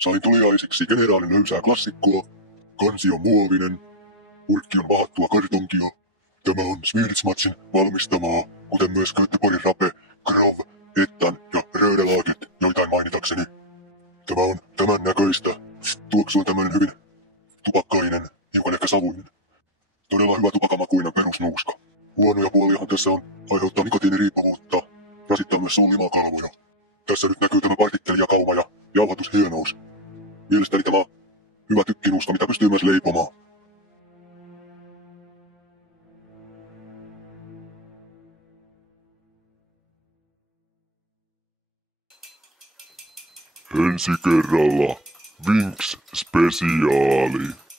Sain tuliaisiksi generaalin löysää klassikkoa. Kansi on muovinen. Purkki on vahattua kartonkia. Tämä on Swedish-matchin valmistamaa, kuten myös Göteborgin Rape, Grov, Ettan ja Rödelaaget, joitain mainitakseni. Tämä on tämän näköistä. Tuoksu on tämmöinen hyvin tupakkainen, hiukan ehkä savuinen. Todella hyvä tupakamakuinen perusnuuska. Huonoja puoliahan tässä on aiheuttaa nikotiiniriippuvuutta, rasittaa myös suun limakalvoja. Tässä nyt näkyy tämä partikkelijakauma ja jauhatushienous. Mielestäni tämä on hyvä tykkinuuska, mitä pystyy myös leipomaan. Ensi kerralla Vinks spesiaali.